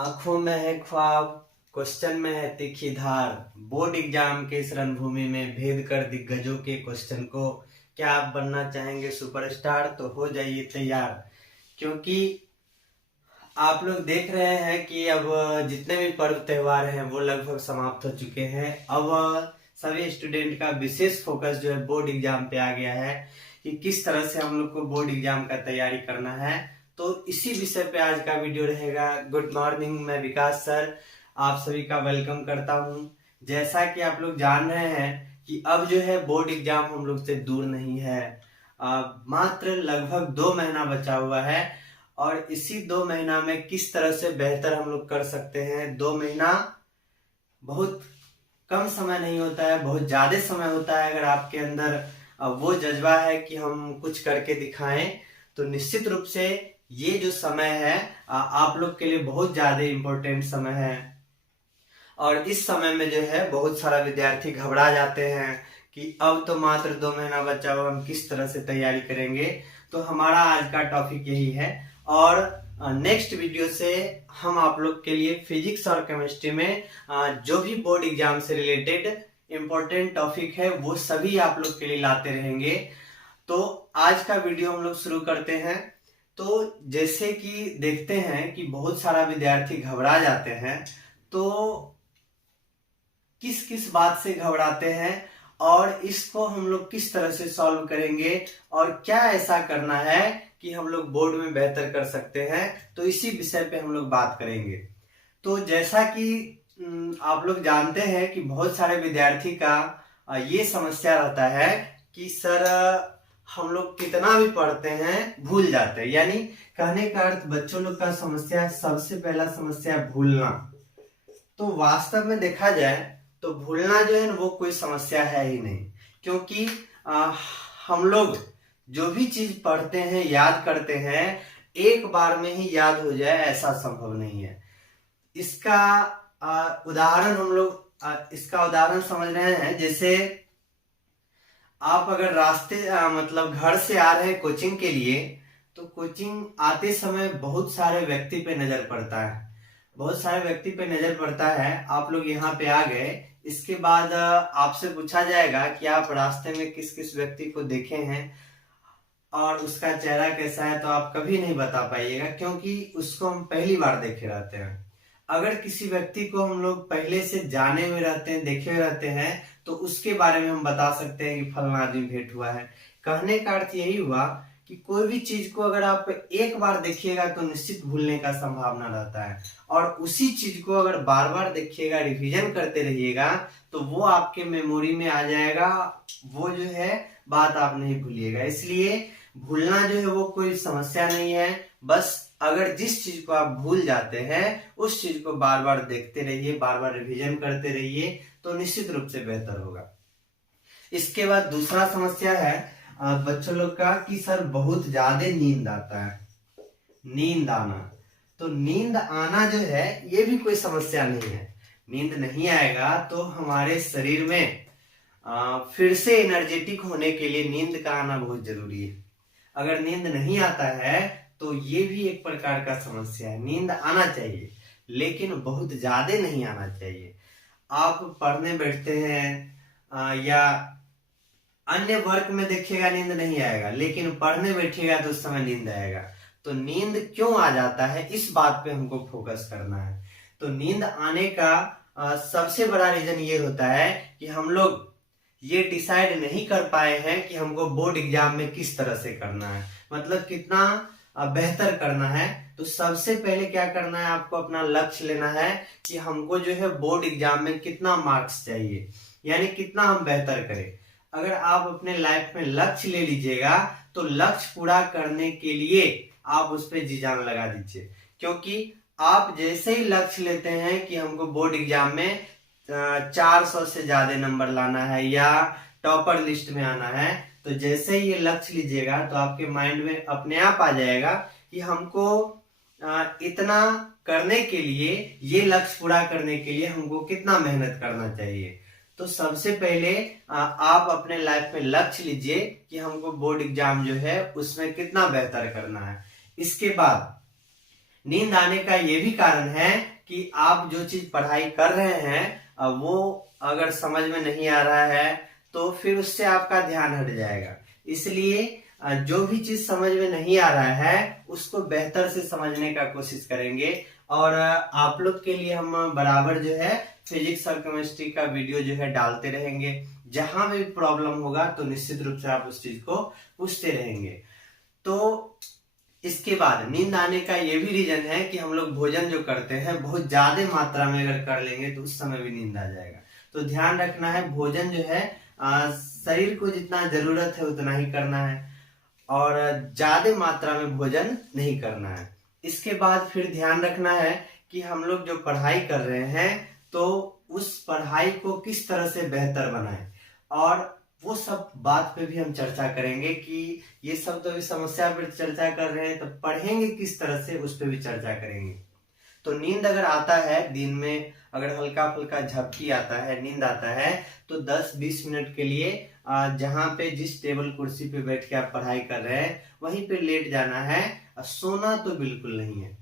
आंखों में है ख्वाब, क्वेश्चन में है तीखी धार। बोर्ड एग्जाम के इस रणभूमि में भेद कर दिग्गजों के क्वेश्चन को। क्या आप बनना चाहेंगे सुपरस्टार? तो हो जाइए तैयार, क्योंकि आप लोग देख रहे हैं कि अब जितने भी पर्व त्योहार हैं वो लगभग समाप्त हो चुके हैं। अब सभी स्टूडेंट का विशेष फोकस जो है बोर्ड एग्जाम पे आ गया है कि किस तरह से हम लोग को बोर्ड एग्जाम का तैयारी करना है। तो इसी विषय पे आज का वीडियो रहेगा। गुड मॉर्निंग, मैं विकास सर आप सभी का वेलकम करता हूं। जैसा कि आप लोग जान रहे हैं कि अब जो है बोर्ड एग्जाम हम लोग से दूर नहीं है। मात्र लगभग 2 महीना बचा हुआ है और इसी 2 महीना में किस तरह से बेहतर हम लोग कर सकते हैं। 2 महीना बहुत कम समय नहीं होता है, बहुत ज्यादा समय होता है। अगर आपके अंदर वो जज्बा है कि हम कुछ करके दिखाएं तो निश्चित रूप से ये जो समय है आप लोग के लिए बहुत ज्यादा इम्पोर्टेंट समय है। और इस समय में जो है बहुत सारा विद्यार्थी घबरा जाते हैं कि अब तो मात्र 2 महीना बचा हुआ, हम किस तरह से तैयारी करेंगे। तो हमारा आज का टॉपिक यही है और नेक्स्ट वीडियो से हम आप लोग के लिए फिजिक्स और केमिस्ट्री में जो भी बोर्ड एग्जाम से रिलेटेड इम्पोर्टेंट टॉपिक है वो सभी आप लोग के लिए लाते रहेंगे। तो आज का वीडियो हम लोग शुरू करते हैं। तो जैसे कि देखते हैं कि बहुत सारा विद्यार्थी घबरा जाते हैं, तो किस किस बात से घबराते हैं और इसको हम लोग किस तरह से सॉल्व करेंगे और क्या ऐसा करना है कि हम लोग बोर्ड में बेहतर कर सकते हैं, तो इसी विषय पे हम लोग बात करेंगे। तो जैसा कि आप लोग जानते हैं कि बहुत सारे विद्यार्थी का ये समस्या रहता है कि सर हम लोग कितना भी पढ़ते हैं भूल जाते हैं। यानी कहने का अर्थ बच्चों लोग का समस्या, सबसे पहला समस्या भूलना। तो वास्तव में देखा जाए तो भूलना जो है ना वो कोई समस्या है ही नहीं, क्योंकि हम लोग जो भी चीज पढ़ते हैं याद करते हैं एक बार में ही याद हो जाए ऐसा संभव नहीं है। इसका उदाहरण हम लोग इसका उदाहरण समझ रहे हैं। जैसे आप अगर रास्ते मतलब घर से आ रहे हैं कोचिंग के लिए, तो कोचिंग आते समय बहुत सारे व्यक्ति पे नजर पड़ता है, बहुत सारे व्यक्ति पे नजर पड़ता है। आप लोग यहाँ पे आ गए, इसके बाद आपसे पूछा जाएगा कि आप रास्ते में किस किस व्यक्ति को देखे हैं और उसका चेहरा कैसा है, तो आप कभी नहीं बता पाइएगा क्योंकि उसको हम पहली बार देखे रहते हैं। अगर किसी व्यक्ति को हम लोग पहले से जाने हुए रहते हैं, देखे हुए रहते हैं, तो उसके बारे में हम बता सकते हैं कि फलाना आदमी भेंट हुआ है। कहने का अर्थ यही हुआ कि कोई भी चीज को अगर आप एक बार देखिएगा तो निश्चित भूलने का संभावना रहता है, और उसी चीज को अगर बार बार देखिएगा, रिवीजन करते रहिएगा, तो वो आपके मेमोरी में आ जाएगा, वो जो है बात आप नहीं भूलिएगा। इसलिए भूलना जो है वो कोई समस्या नहीं है। बस अगर जिस चीज को आप भूल जाते हैं उस चीज को बार बार देखते रहिए, बार बार रिवीजन करते रहिए, तो निश्चित रूप से बेहतर होगा। इसके बाद दूसरा समस्या है बच्चों लोग का कि सर बहुत ज्यादा नींद आता है, नींद आना। तो नींद आना जो है ये भी कोई समस्या नहीं है। नींद नहीं आएगा तो हमारे शरीर में फिर से एनर्जेटिक होने के लिए नींद का आना बहुत जरूरी है। अगर नींद नहीं आता है तो ये भी एक प्रकार का समस्या है। नींद आना चाहिए लेकिन बहुत ज्यादा नहीं आना चाहिए। आप पढ़ने बैठते हैं या अन्य वर्क में देखिएगा नींद नहीं आएगा, लेकिन पढ़ने बैठिएगा तो उस समय नींद आएगा। तो नींद क्यों आ जाता है इस बात पे हमको फोकस करना है। तो नींद आने का सबसे बड़ा रीजन ये होता है कि हम लोग ये डिसाइड नहीं कर पाए हैं कि हमको बोर्ड एग्जाम में किस तरह से करना है, मतलब कितना बेहतर करना है। तो सबसे पहले क्या करना है, आपको अपना लक्ष्य लेना है कि हमको जो है बोर्ड एग्जाम में कितना मार्क्स चाहिए, यानी कितना हम बेहतर करें। अगर आप अपने लाइफ में लक्ष्य ले लीजिएगा तो लक्ष्य पूरा करने के लिए आप उस पर जी जान लगा दीजिए, क्योंकि आप जैसे ही लक्ष्य लेते हैं कि हमको बोर्ड एग्जाम में 400 से ज्यादा नंबर लाना है या टॉपर लिस्ट में आना है, तो जैसे ही ये लक्ष्य लीजिएगा तो आपके माइंड में अपने आप आ जाएगा कि हमको इतना करने के लिए, ये लक्ष्य पूरा करने के लिए हमको कितना मेहनत करना चाहिए। तो सबसे पहले आप अपने लाइफ में लक्ष्य लीजिए कि हमको बोर्ड एग्जाम जो है उसमें कितना बेहतर करना है। इसके बाद नींद आने का ये भी कारण है कि आप जो चीज पढ़ाई कर रहे हैं वो अगर समझ में नहीं आ रहा है तो फिर उससे आपका ध्यान हट जाएगा। इसलिए जो भी चीज समझ में नहीं आ रहा है उसको बेहतर से समझने का कोशिश करेंगे। और आप लोग के लिए हम बराबर जो है फिजिक्स और केमिस्ट्री का वीडियो जो है डालते रहेंगे। जहां भी प्रॉब्लम होगा तो निश्चित रूप से आप उस चीज को पूछते रहेंगे। तो इसके बाद नींद आने का ये भी रीजन है कि हम लोग भोजन जो करते हैं बहुत ज्यादा मात्रा में अगर कर लेंगे तो उस समय भी नींद आ जाएगा। तो ध्यान रखना है, भोजन जो है शरीर को जितना जरूरत है उतना ही करना है और ज्यादा मात्रा में भोजन नहीं करना है। इसके बाद फिर ध्यान रखना है कि हम लोग जो पढ़ाई कर रहे हैं तो उस पढ़ाई को किस तरह से बेहतर बनाएं, और वो सब बात पे भी हम चर्चा करेंगे कि ये सब तो अभी समस्या पर चर्चा कर रहे हैं, तो पढ़ेंगे किस तरह से उस पर भी चर्चा करेंगे। तो नींद अगर आता है दिन में, अगर हल्का फुल्का झपकी आता है, नींद आता है, तो 10-20 मिनट के लिए जहां पे जिस टेबल कुर्सी पे बैठ के आप पढ़ाई कर रहे हैं वहीं पे लेट जाना है। सोना तो बिल्कुल नहीं है,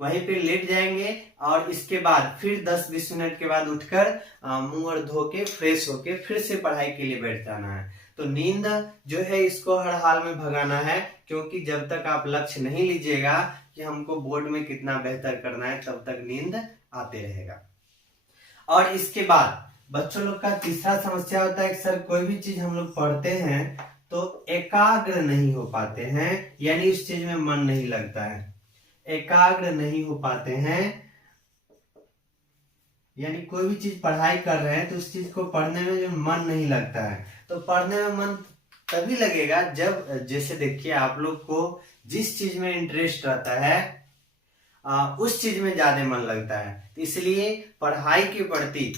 वहीं पे लेट जाएंगे और इसके बाद फिर 10-20 मिनट के बाद उठकर मुंह और धो के फ्रेश होके फिर से पढ़ाई के लिए बैठ जाना है। तो नींद जो है इसको हर हाल में भगाना है, क्योंकि जब तक आप लक्ष्य नहीं लीजिएगा कि हमको बोर्ड में कितना बेहतर करना है तब तक नींद आते रहेगा। और इसके बाद बच्चों लोग का तीसरा समस्या होता है कि सर कोई भी चीज हम लोग पढ़ते हैं तो एकाग्र नहीं हो पाते हैं, यानी उस चीज में मन नहीं लगता है। एकाग्र नहीं हो पाते हैं यानी कोई भी चीज पढ़ाई कर रहे हैं तो उस चीज को पढ़ने में जो मन नहीं लगता है। तो पढ़ने में मन तभी लगेगा जब, जैसे देखिए आप लोग को जिस चीज में इंटरेस्ट रहता है उस चीज में ज्यादा मन लगता है। तो इसलिए पढ़ाई के प्रति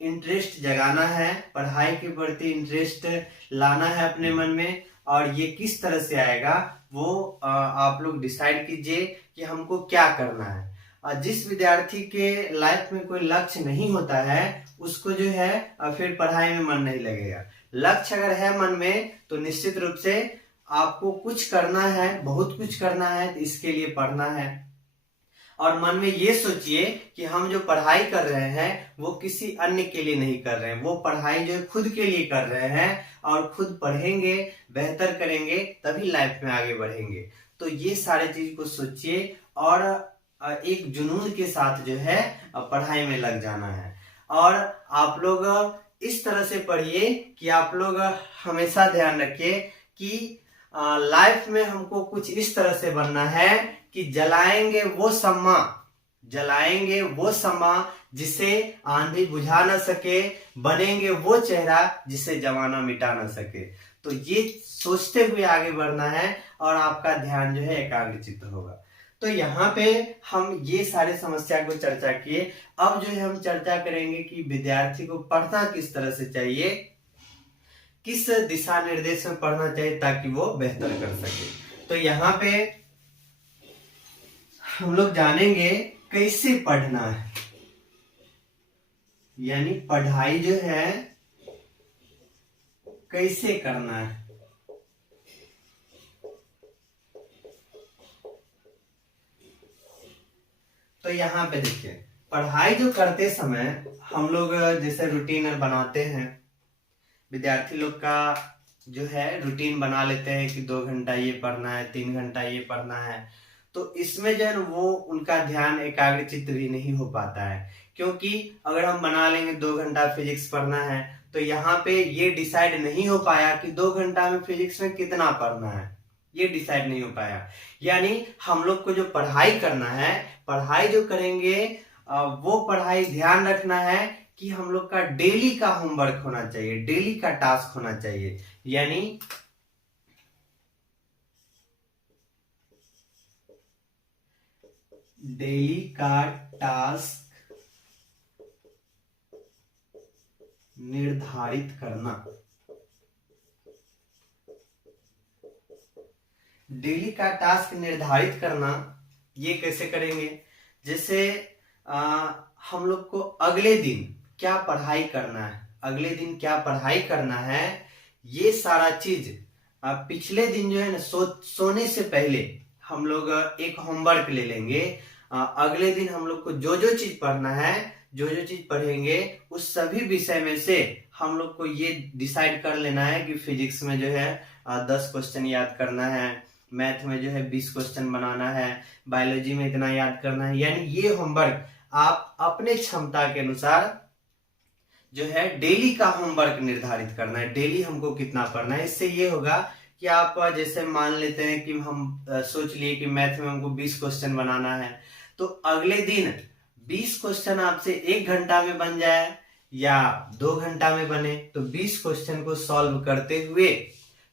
इंटरेस्ट जगाना है, पढ़ाई के प्रति इंटरेस्ट लाना है अपने मन में। और ये किस तरह से आएगा वो आप लोग डिसाइड कीजिए कि हमको क्या करना है। जिस विद्यार्थी के लाइफ में कोई लक्ष्य नहीं होता है उसको जो है फिर पढ़ाई में मन नहीं लगेगा। लक्ष्य अगर है मन में तो निश्चित रूप से आपको कुछ करना है, बहुत कुछ करना है, तो इसके लिए पढ़ना है। और मन में ये सोचिए कि हम जो पढ़ाई कर रहे हैं वो किसी अन्य के लिए नहीं कर रहे हैं, वो पढ़ाई जो खुद के लिए कर रहे हैं और खुद पढ़ेंगे, बेहतर करेंगे, तभी लाइफ में आगे बढ़ेंगे। तो ये सारे चीज को सोचिए और एक जुनून के साथ जो है पढ़ाई में लग जाना है। और आप लोग इस तरह से पढ़िए कि आप लोग हमेशा ध्यान रखिए कि लाइफ में हमको कुछ इस तरह से बनना है कि जलाएंगे वो शम्मा जिसे आंधी बुझा न सके, बनेंगे वो चेहरा जिसे जमाना मिटा न सके। तो ये सोचते हुए आगे बढ़ना है और आपका ध्यान जो है एकाग्रचित्त होगा। तो यहाँ पे हम ये सारे समस्या को चर्चा किए। अब जो है हम चर्चा करेंगे कि विद्यार्थी को पढ़ना किस तरह से चाहिए, किस दिशा निर्देश में पढ़ना चाहिए ताकि वो बेहतर कर सके। तो यहाँ पे हम लोग जानेंगे कैसे पढ़ना है, यानी पढ़ाई जो है कैसे करना है। तो यहाँ पे देखिए, पढ़ाई जो करते समय हम लोग जैसे रूटीन बनाते हैं, विद्यार्थी लोग का जो है रूटीन बना लेते हैं कि 2 घंटा ये पढ़ना है, 3 घंटा ये पढ़ना है। तो इसमें जो है वो उनका ध्यान एकाग्रचित्त भी नहीं हो पाता है, क्योंकि अगर हम बना लेंगे 2 घंटा फिजिक्स पढ़ना है तो यहाँ पे ये डिसाइड नहीं हो पाया कि 2 घंटा में फिजिक्स में कितना पढ़ना है, ये डिसाइड नहीं हो पाया। यानी हम लोग को जो पढ़ाई करना है, पढ़ाई जो करेंगे वो पढ़ाई ध्यान रखना है कि हम लोग का डेली का होमवर्क होना चाहिए, डेली का टास्क होना चाहिए। यानी डेली का टास्क निर्धारित करना। डेली का टास्क निर्धारित करना ये कैसे करेंगे, जैसे हम लोग को अगले दिन क्या पढ़ाई करना है, अगले दिन क्या पढ़ाई करना है, ये सारा चीज पिछले दिन जो है ना सोने से पहले हम लोग एक होमवर्क ले लेंगे। अगले दिन हम लोग को जो जो चीज पढ़ना है, जो जो चीज पढ़ेंगे, उस सभी विषय में से हम लोग को ये डिसाइड कर लेना है कि फिजिक्स में जो है 10 क्वेश्चन याद करना है, मैथ में जो है 20 क्वेश्चन बनाना है, बायोलॉजी में इतना याद करना है। यानी ये होमवर्क आप अपने क्षमता के अनुसार जो है डेली का होमवर्क निर्धारित करना है, डेली हमको कितना पढ़ना है। इससे ये होगा कि आप जैसे मान लेते हैं कि हम सोच लिए कि मैथ में हमको 20 क्वेश्चन बनाना है, तो अगले दिन 20 क्वेश्चन आपसे 1 घंटा में बन जाए या 2 घंटा में बने, तो 20 क्वेश्चन को सॉल्व करते हुए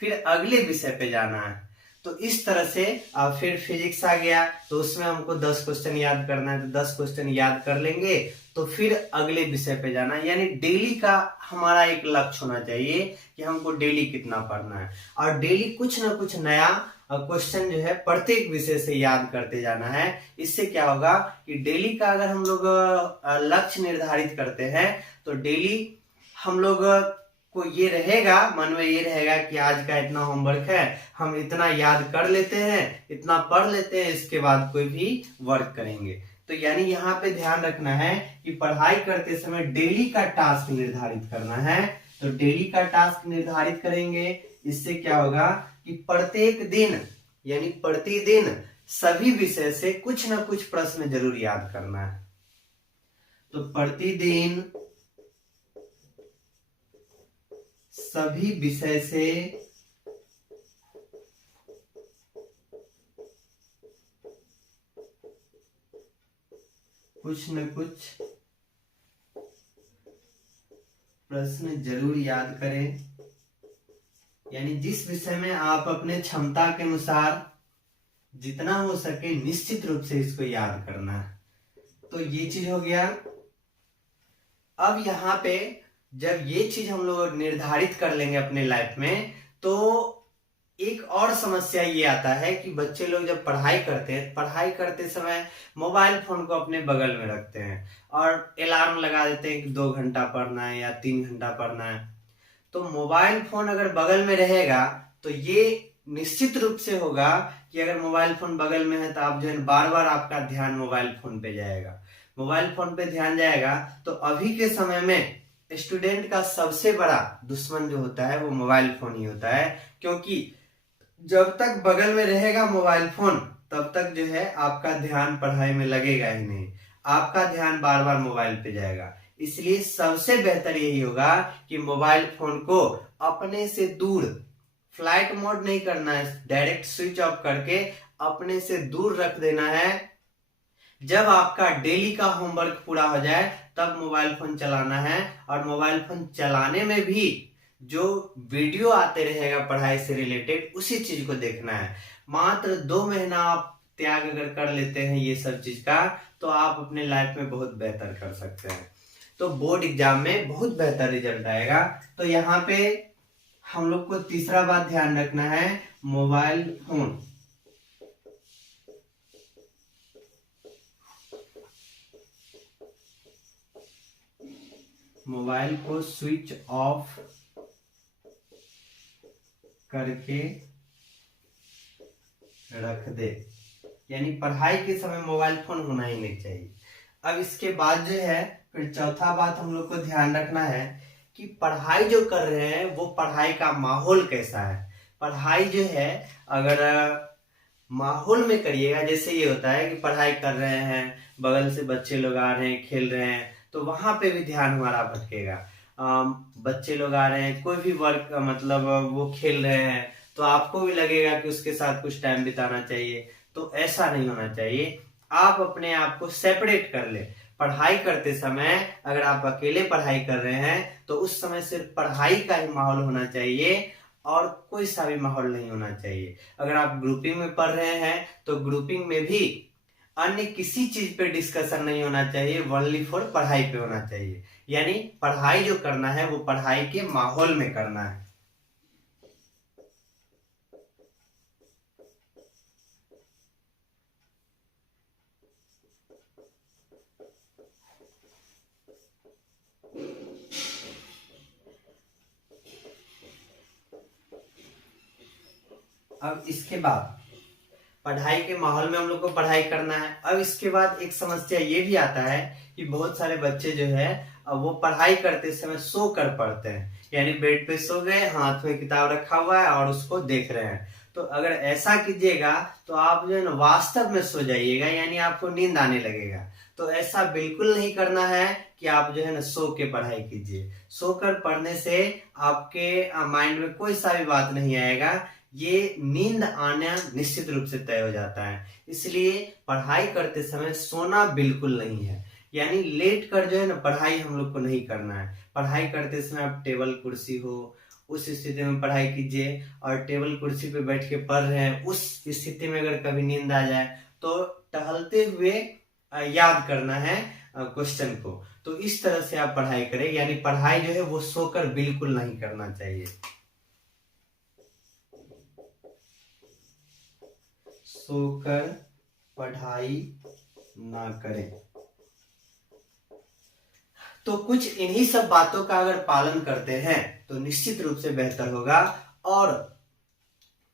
फिर अगले विषय पे जाना है। तो इस तरह से फिर फिजिक्स आ गया तो उसमें हमको 10 क्वेश्चन याद करना है, तो 10 क्वेश्चन याद कर लेंगे तो फिर अगले विषय पे जाना है। यानी डेली का हमारा एक लक्ष्य होना चाहिए कि हमको डेली कितना पढ़ना है, और डेली कुछ ना कुछ नया क्वेश्चन जो है प्रत्येक विषय से याद करते जाना है। इससे क्या होगा कि डेली का अगर हम लोग लक्ष्य निर्धारित करते हैं तो डेली हम लोग को ये रहेगा, मन में ये रहेगा कि आज का इतना होमवर्क है, हम इतना याद कर लेते हैं, इतना पढ़ लेते हैं, इसके बाद कोई भी वर्क करेंगे। तो यानी यहाँ पे ध्यान रखना है कि पढ़ाई करते समय डेली का टास्क निर्धारित करना है। तो डेली का टास्क निर्धारित करेंगे, इससे क्या होगा कि प्रत्येक दिन यानी प्रतिदिन सभी विषय से कुछ ना कुछ प्रश्न जरूर याद करना है। तो प्रतिदिन सभी विषय से कुछ न कुछ प्रश्न जरूर याद करें। यानी जिस विषय में आप अपने क्षमता के अनुसार जितना हो सके निश्चित रूप से इसको याद करना है। तो ये चीज हो गया। अब यहाँ पे जब ये चीज हम लोग निर्धारित कर लेंगे अपने लाइफ में, तो एक और समस्या ये आता है कि बच्चे लोग जब पढ़ाई करते हैं, पढ़ाई करते समय मोबाइल फोन को अपने बगल में रखते हैं और अलार्म लगा देते हैं कि 2 घंटा पढ़ना है या 3 घंटा पढ़ना है। तो मोबाइल फोन अगर बगल में रहेगा तो ये निश्चित रूप से होगा कि अगर मोबाइल फोन बगल में है तो आप जो है बार बार आपका ध्यान मोबाइल फोन पे जाएगा, मोबाइल फोन पे ध्यान जाएगा। तो अभी के समय में स्टूडेंट का सबसे बड़ा दुश्मन जो होता है वो मोबाइल फोन ही होता है, क्योंकि जब तक बगल में रहेगा मोबाइल फोन तब तक जो है आपका ध्यान पढ़ाई में लगेगा ही नहीं, आपका ध्यान बार बार मोबाइल पे जाएगा। इसलिए सबसे बेहतर यही होगा कि मोबाइल फोन को अपने से दूर, फ्लाइट मोड नहीं करना है, डायरेक्ट स्विच ऑफ करके अपने से दूर रख देना है। जब आपका डेली का होमवर्क पूरा हो जाए तब मोबाइल फोन चलाना है, और मोबाइल फोन चलाने में भी जो वीडियो आते रहेगा पढ़ाई से रिलेटेड उसी चीज को देखना है। मात्र 2 महीना आप त्याग अगर कर लेते हैं ये सब चीज का, तो आप अपने लाइफ में बहुत बेहतर कर सकते हैं। तो बोर्ड एग्जाम में बहुत बेहतर रिजल्ट आएगा। तो यहाँ पे हम लोग को तीसरा बात ध्यान रखना है, मोबाइल फोन मोबाइल को स्विच ऑफ करके रख दे। यानी पढ़ाई के समय मोबाइल फोन होना ही नहीं चाहिए। अब इसके बाद जो है फिर चौथा बात हम लोग को ध्यान रखना है कि पढ़ाई जो कर रहे हैं वो पढ़ाई का माहौल कैसा है। पढ़ाई जो है अगर माहौल में करिएगा, जैसे ये होता है कि पढ़ाई कर रहे हैं, बगल से बच्चे लोग आ रहे हैं, खेल रहे हैं, तो वहां पे भी ध्यान हमारा भटकेगा। बच्चे लोग आ रहे हैं, कोई भी वर्क मतलब वो खेल रहे हैं, तो आपको भी लगेगा कि उसके साथ कुछ टाइम बिताना चाहिए। तो ऐसा नहीं होना चाहिए। आप अपने आप को सेपरेट कर ले। पढ़ाई करते समय अगर आप अकेले पढ़ाई कर रहे हैं तो उस समय सिर्फ पढ़ाई का ही माहौल होना चाहिए और कोई सा भी माहौल नहीं होना चाहिए। अगर आप ग्रुपिंग में पढ़ रहे हैं तो ग्रुपिंग में भी अन्य किसी चीज पे डिस्कशन नहीं होना चाहिए, ओनली फॉर पढ़ाई पे होना चाहिए। यानी पढ़ाई जो करना है वो पढ़ाई के माहौल में करना है। अब इसके बाद पढ़ाई के माहौल में हम लोग को पढ़ाई करना है। अब इसके बाद एक समस्या ये भी आता है कि बहुत सारे बच्चे जो है वो पढ़ाई करते समय सो कर पढ़ते हैं, यानी बेड पे सो गए, हाथ में किताब रखा हुआ है और उसको देख रहे हैं। तो अगर ऐसा कीजिएगा तो आप जो है ना वास्तव में सो जाइएगा, यानी आपको नींद आने लगेगा। तो ऐसा बिल्कुल नहीं करना है कि आप जो है ना सो के पढ़ाई कीजिए। सोकर पढ़ने से आपके माइंड में कोई सा भी बात नहीं आएगा, ये नींद आना निश्चित रूप से तय हो जाता है। इसलिए पढ़ाई करते समय सोना बिल्कुल नहीं है, यानी लेट कर जो है ना पढ़ाई हम लोग को नहीं करना है। पढ़ाई करते समय आप टेबल कुर्सी हो उस स्थिति में पढ़ाई कीजिए, और टेबल कुर्सी पे बैठ के पढ़ रहे हैं उस स्थिति में अगर कभी नींद आ जाए तो टहलते हुए याद करना है क्वेश्चन को। तो इस तरह से आप पढ़ाई करें, यानी पढ़ाई जो है वो सोकर बिल्कुल नहीं करना चाहिए। सोकर पढ़ाई ना करें। तो कुछ इन्हीं सब बातों का अगर पालन करते हैं तो निश्चित रूप से बेहतर होगा। और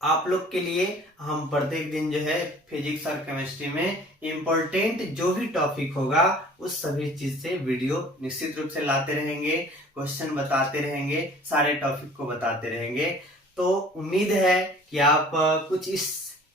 आप लोग के लिए हम प्रत्येक दिन जो है फिजिक्स और केमिस्ट्री में इम्पोर्टेंट जो भी टॉपिक होगा उस सभी चीज से वीडियो निश्चित रूप से लाते रहेंगे, क्वेश्चन बताते रहेंगे, सारे टॉपिक को बताते रहेंगे। तो उम्मीद है कि आप कुछ इस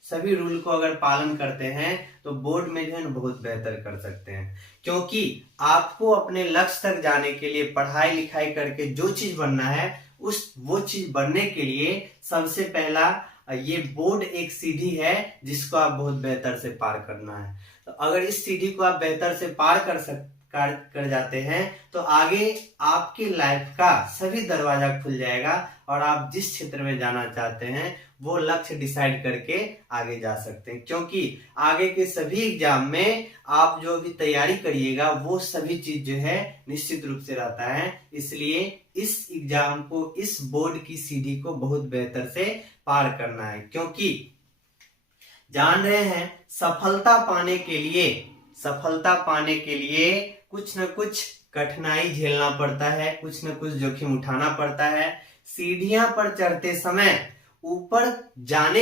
सभी रूल को अगर पालन करते हैं तो बोर्ड में जो है ना बहुत बेहतर कर सकते हैं। क्योंकि आपको अपने लक्ष्य तक जाने के लिए पढ़ाई लिखाई करके जो चीज बनना है वो चीज बनने के लिए सबसे पहला ये बोर्ड एक सीढ़ी है जिसको आप बहुत बेहतर से पार करना है। तो अगर इस सीढ़ी को आप बेहतर से पार कर जाते हैं तो आगे आपकी लाइफ का सभी दरवाजा खुल जाएगा और आप जिस क्षेत्र में जाना चाहते हैं वो लक्ष्य डिसाइड करके आगे जा सकते हैं। क्योंकि आगे के सभी एग्जाम में आप जो भी तैयारी करिएगा वो सभी चीज जो है निश्चित रूप से रहता है। इसलिए इस एग्जाम को, इस बोर्ड की सीढ़ी को बहुत बेहतर से पार करना है। क्योंकि जान रहे हैं सफलता पाने के लिए कुछ न कुछ कठिनाई झेलना पड़ता है, कुछ न कुछ जोखिम उठाना पड़ता है। सीढ़ियां पर चढ़ते समय ऊपर जाने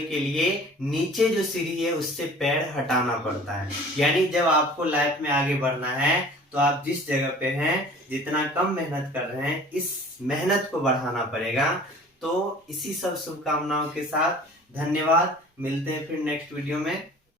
के लिए नीचे जो सीढ़ी है उससे पैर हटाना पड़ता है। यानी जब आपको लाइफ में आगे बढ़ना है तो आप जिस जगह पे हैं, जितना कम मेहनत कर रहे हैं, इस मेहनत को बढ़ाना पड़ेगा। तो इसी सब शुभकामनाओं के साथ धन्यवाद। मिलते हैं फिर नेक्स्ट वीडियो में।